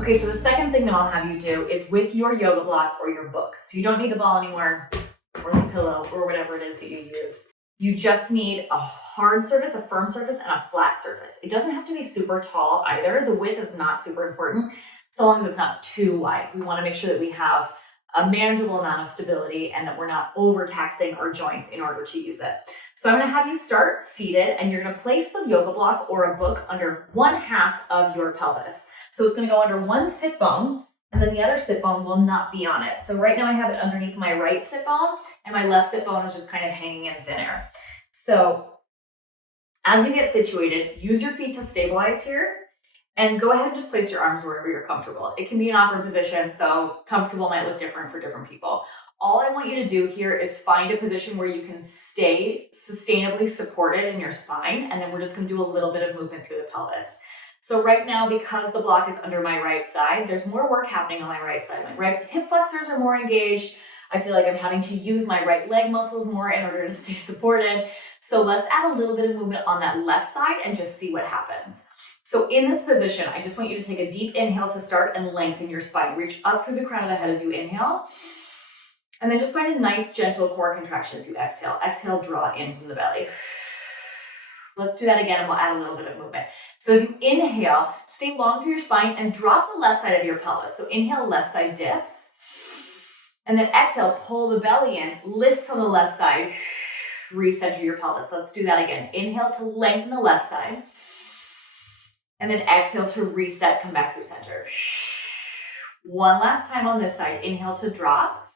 Okay, so the second thing that I'll have you do is with your yoga block or your book. So you don't need the ball anymore or the pillow or whatever it is that you use. You just need a hard surface, a firm surface, and a flat surface. It doesn't have to be super tall either. The width is not super important, so long as it's not too wide. We want to make sure that we have a manageable amount of stability and that we're not overtaxing our joints in order to use it. So I'm going to have you start seated, and you're going to place the yoga block or a book under one half of your pelvis. So it's going to go under one sit bone, and then the other sit bone will not be on it. So right now I have it underneath my right sit bone, and my left sit bone is just kind of hanging in thin air. So as you get situated, use your feet to stabilize here, and go ahead and just place your arms wherever you're comfortable. It can be an awkward position, so comfortable might look different for different people. All I want you to do here is find a position where you can stay sustainably supported in your spine, and then we're just going to do a little bit of movement through the pelvis. So right now, because the block is under my right side, there's more work happening on my right side. My right hip flexors are more engaged. I feel like I'm having to use my right leg muscles more in order to stay supported. So let's add a little bit of movement on that left side and just see what happens. So in this position, I just want you to take a deep inhale to start and lengthen your spine. Reach up through the crown of the head as you inhale. And then just find a nice gentle core contraction as you exhale. Exhale, draw in from the belly. Let's do that again, and we'll add a little bit of movement. So as you inhale, stay long through your spine and drop the left side of your pelvis. So inhale, left side dips. And then exhale, pull the belly in, lift from the left side, recenter your pelvis. Let's do that again. Inhale to lengthen the left side. And then exhale to reset, come back through center. One last time on this side. Inhale to drop.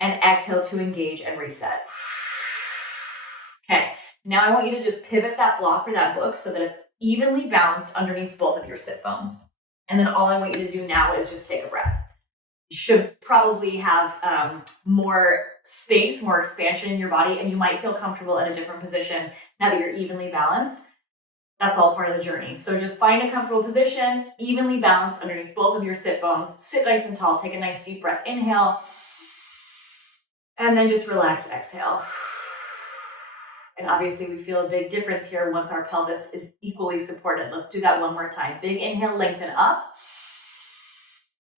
And exhale to engage and reset. Okay. Now I want you to just pivot that block or that book so that it's evenly balanced underneath both of your sit bones. And then all I want you to do now is just take a breath. You should probably have more space, more expansion in your body, and you might feel comfortable in a different position now that you're evenly balanced. That's all part of the journey. So just find a comfortable position, evenly balanced underneath both of your sit bones. Sit nice and tall. Take a nice deep breath. Inhale. And then just relax. Exhale. And obviously we feel a big difference here once our pelvis is equally supported. Let's do that one more time. Big inhale, lengthen up.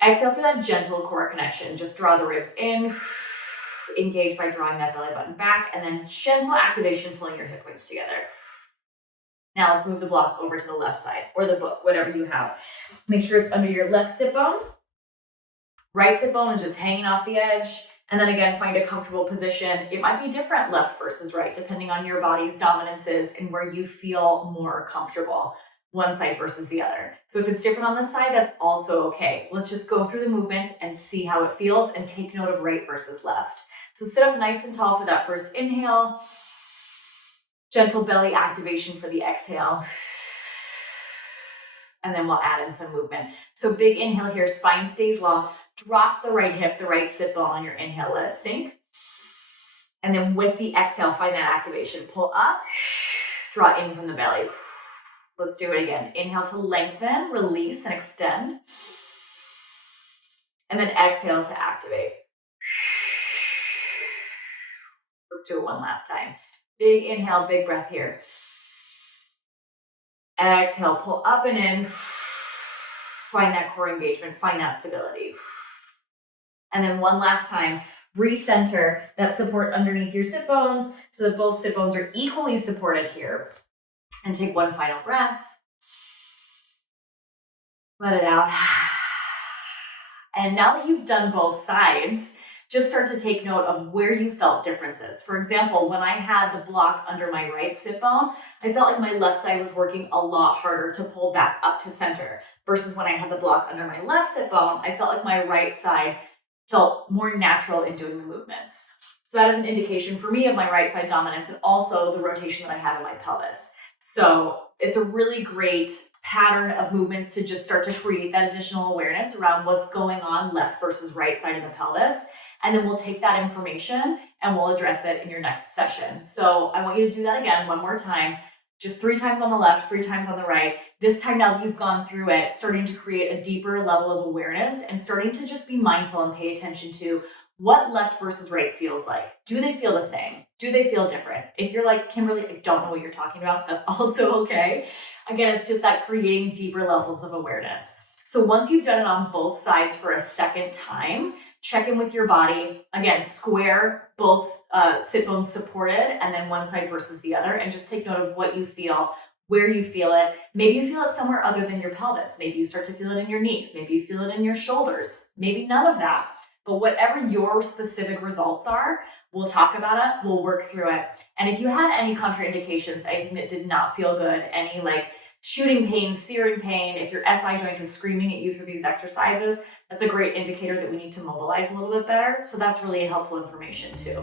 Exhale for that gentle core connection. Just draw the ribs in. Engage by drawing that belly button back. And then gentle activation, pulling your hip points together. Now let's move the block over to the left side, or the book, whatever you have. Make sure it's under your left sit bone. Right sit bone is just hanging off the edge. And then again, find a comfortable position. It might be different left versus right, depending on your body's dominances and where you feel more comfortable, one side versus the other. So if it's different on this side, that's also okay. Let's just go through the movements and see how it feels and take note of right versus left. So sit up nice and tall for that first inhale. Gentle belly activation for the exhale. And then we'll add in some movement. So big inhale here, spine stays long. Drop the right hip, the right sit bone on your inhale, let it sink. And then with the exhale, find that activation. Pull up, draw in from the belly. Let's do it again. Inhale to lengthen, release and extend. And then exhale to activate. Let's do it one last time. Big inhale, big breath here. Exhale, pull up and in. Find that core engagement, find that stability. And then one last time, recenter that support underneath your sit bones so that both sit bones are equally supported here. And take one final breath. Let it out. And now that you've done both sides, just start to take note of where you felt differences. For example, when I had the block under my right sit bone, I felt like my left side was working a lot harder to pull back up to center. Versus when I had the block under my left sit bone, I felt like my right side felt more natural in doing the movements. So that is an indication for me of my right side dominance and also the rotation that I have in my pelvis. So it's a really great pattern of movements to just start to create that additional awareness around what's going on left versus right side of the pelvis. And then we'll take that information and we'll address it in your next session. So I want you to do that again one more time. Just 3 times on the left, 3 times on the right. This time now that you've gone through it, starting to create a deeper level of awareness and starting to just be mindful and pay attention to what left versus right feels like. Do they feel the same? Do they feel different? If you're like, Kimberly, I don't know what you're talking about, that's also okay. Again, it's just that creating deeper levels of awareness. So once you've done it on both sides for a second time, check in with your body. Again, square, both sit bones supported, and then one side versus the other, and just take note of what you feel, where you feel it. Maybe you feel it somewhere other than your pelvis. Maybe you start to feel it in your knees. Maybe you feel it in your shoulders. Maybe none of that. But whatever your specific results are, we'll talk about it, we'll work through it. And if you had any contraindications, anything that did not feel good, any like shooting pain, searing pain, if your SI joint is screaming at you through these exercises, that's a great indicator that we need to mobilize a little bit better. So that's really helpful information too.